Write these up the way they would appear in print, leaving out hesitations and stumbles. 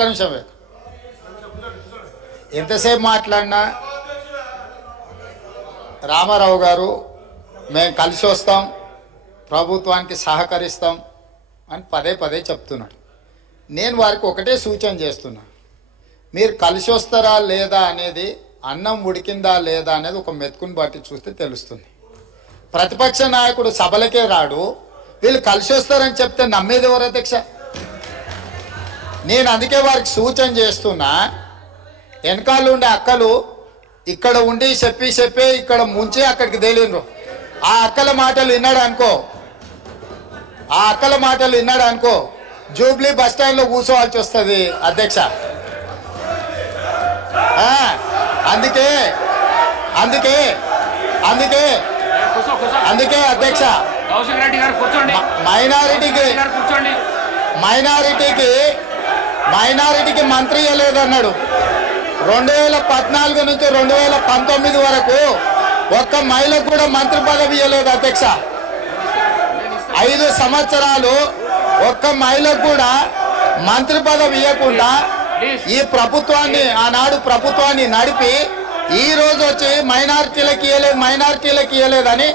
ఒక్క నిమిషం ఎంతసేపు మాట్లాడినా రామారావు గారు మేము కలిసి వస్తాం, ప్రభుత్వానికి సహకరిస్తాం అని పదే పదే చెప్తున్నాడు. నేను వారికి ఒకటే సూచన చేస్తున్నా, మీరు కలిసి వస్తారా లేదా అనేది, అన్నం ఉడికిందా లేదా అనేది ఒక మెతుకుని బట్టి చూస్తే తెలుస్తుంది. ప్రతిపక్ష నాయకుడు సభలకే రాడు, వీళ్ళు కలిసి వస్తారని చెప్తే నమ్మేది ఎవరు అధ్యక్ష? నేను అందుకే వారికి సూచన చేస్తున్నా, వెనకాల ఉండే అక్కలు ఇక్కడ ఉండి చెప్పి ఇక్కడ ముంచి అక్కడికి తేలిండ్రు. ఆ అక్కల మాటలు విన్నాడు అనుకో జూబ్లీ బస్ స్టాండ్లో కూర్చోవాల్సి వస్తుంది అధ్యక్ష. అందుకే అందుకే అందుకే అందుకే అధ్యక్ష, మైనారిటీకి మంత్రి ఇవ్వలేదన్నాడు. 2014 నుంచి 2019 వరకు ఒక్క మహిళకు కూడా మంత్రి పదవి ఇవ్వలేదు అధ్యక్ష. 5 సంవత్సరాలు ఒక్క మహిళకు కూడా మంత్రి పదవి ఇవ్వకుండా ఈ ప్రభుత్వాన్ని, ఆనాడు ప్రభుత్వాన్ని నడిపి ఈ రోజు వచ్చి మైనారిటీలకు ఇవ్వలేదని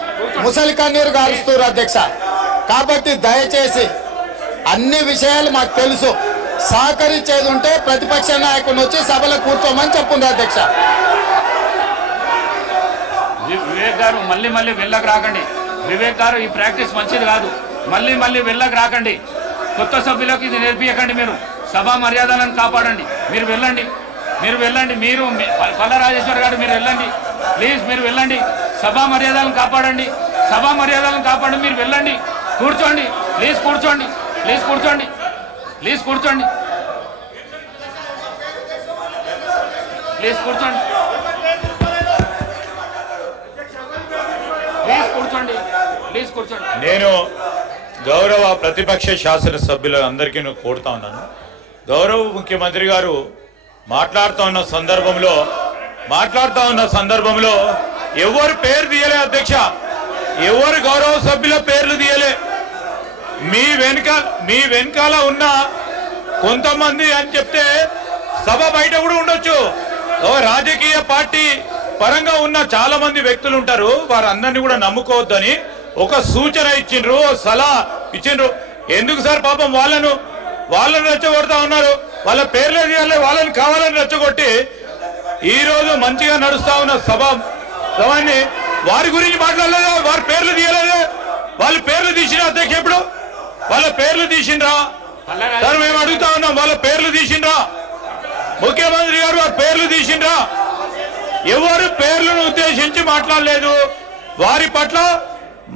ముసలి కన్నీరు గారుస్తారు అధ్యక్ష. కాబట్టి దయచేసి అన్ని విషయాలు మాకు తెలుసు, సహకరించేది ఉంటే ప్రతిపక్ష నాయకుడిని వచ్చి సభలో కూర్చోమని చెప్పుండ్రు అధ్యక్ష. వివేక్ గారు మళ్ళీ వెళ్ళకు రాకండి. వివేక్ గారు ఈ ప్రాక్టీస్ మంచిది కాదు. మళ్ళీ వెళ్ళకు రాకండి. కొత్త సభ్యులకు ఇది నేర్పించకండి. మీరు సభా మర్యాదలను కాపాడండి. మీరు వెళ్ళండి. మీరు పల్లా రాజేశ్వర్ గారు మీరు వెళ్ళండి ప్లీజ్. మీరు వెళ్ళండి. సభా మర్యాదలను కాపాడండి. మీరు వెళ్ళండి. కూర్చోండి ప్లీజ్. కూర్చోండి. నేను గౌరవ ప్రతిపక్ష శాసనసభ్యులు అందరికీ కోరుతా ఉన్నాను, గౌరవ ముఖ్యమంత్రి గారు మాట్లాడుతూ ఉన్న సందర్భంలో ఎవరు పేరు తీయలే అధ్యక్ష, ఎవరు గౌరవ సభ్యుల పేర్లు తీయలే. మీ వెనకాల ఉన్న కొంతమంది అని చెప్తే సభ బయట కూడా ఉండొచ్చు. రాజకీయ పార్టీ పరంగా ఉన్న చాలా మంది వ్యక్తులు ఉంటారు, వారందరినీ కూడా నమ్ముకోవద్దని ఒక సూచన ఇచ్చిండ్రు, సలహా ఇచ్చిండ్రు. ఎందుకు సార్ పాపం వాళ్ళను రెచ్చగొడతా ఉన్నారు. వాళ్ళ పేర్లే తీయాలి, వాళ్ళని కావాలని రెచ్చగొట్టి ఈ రోజు మంచిగా నడుస్తా ఉన్న సభని వారి గురించి మాట్లాడలేదు, వారి పేర్లు తీయలేదు. వాళ్ళ పేర్లు తీసిన అధ్యక్ష, ఎప్పుడు వాళ్ళ పేర్లు తీసిండ్రా సార్? మేము అడుగుతా ఉన్నాం, వాళ్ళ పేర్లు తీసిండ్రా? ముఖ్యమంత్రి గారు వారి పేర్లు తీసిండ్రా? ఎవరు పేర్లను ఉద్దేశించి మాట్లాడలేదు. వారి పట్ల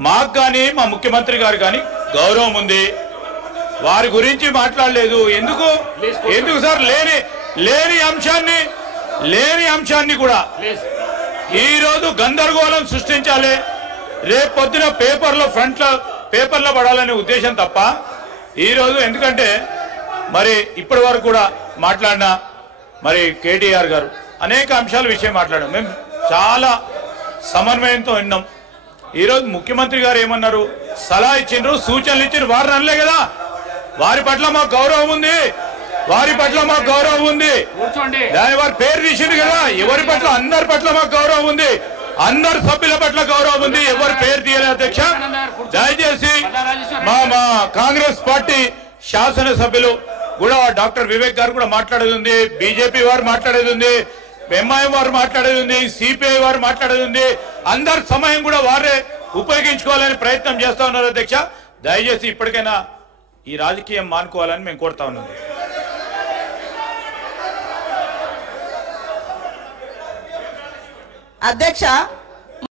మాకు కానీ మా ముఖ్యమంత్రి గారు కానీ గౌరవం ఉంది, వారి గురించి మాట్లాడలేదు. ఎందుకు సార్? లేని అంశాన్ని కూడా ఈ రోజు గందరగోళం సృష్టించాలి, రేపు పొద్దున పేపర్లో పడాలనే ఉద్దేశం తప్ప ఈ రోజు ఎందుకంటే మరి ఇప్పటి వరకు కూడా మాట్లాడిన మరి కేటీఆర్ గారు అనేక అంశాల విషయం మాట్లాడాం. మేము చాలా సమన్వయంతో విన్నాం. ఈరోజు ముఖ్యమంత్రి గారు ఏమన్నారు? సలహా ఇచ్చిండ్రు, సూచనలు ఇచ్చిండ్రు. వారిని అనలే కదా, వారి పట్ల మాకు గౌరవం ఉంది, దాని వారి పేరు తీసిండు కదా. ఎవరి పట్ల? అందరి పట్ల మాకు గౌరవం ఉంది, అందరు సభ్యుల పట్ల గౌరవం ఉంది. ఎవరు పేరు తీయలేదు అధ్యక్ష. దయచేసి మా కాంగ్రెస్ పార్టీ శాసనసభ్యులు కూడా డాక్టర్ వివేక్ గారు కూడా మాట్లాడేది ఉంది, బీజేపీ వారు మాట్లాడేది ఉంది, ఎంఐఎం వారు మాట్లాడేది ఉంది, సిపిఐ వారు మాట్లాడేది ఉంది. అందరి సమయం కూడా వారే ఉపయోగించుకోవాలని ప్రయత్నం చేస్తా ఉన్నారు అధ్యక్ష. దయచేసి ఇప్పటికైనా ఈ రాజకీయం మానుకోవాలని మేము కోరుతా ఉన్నాం. అధ్యక్ష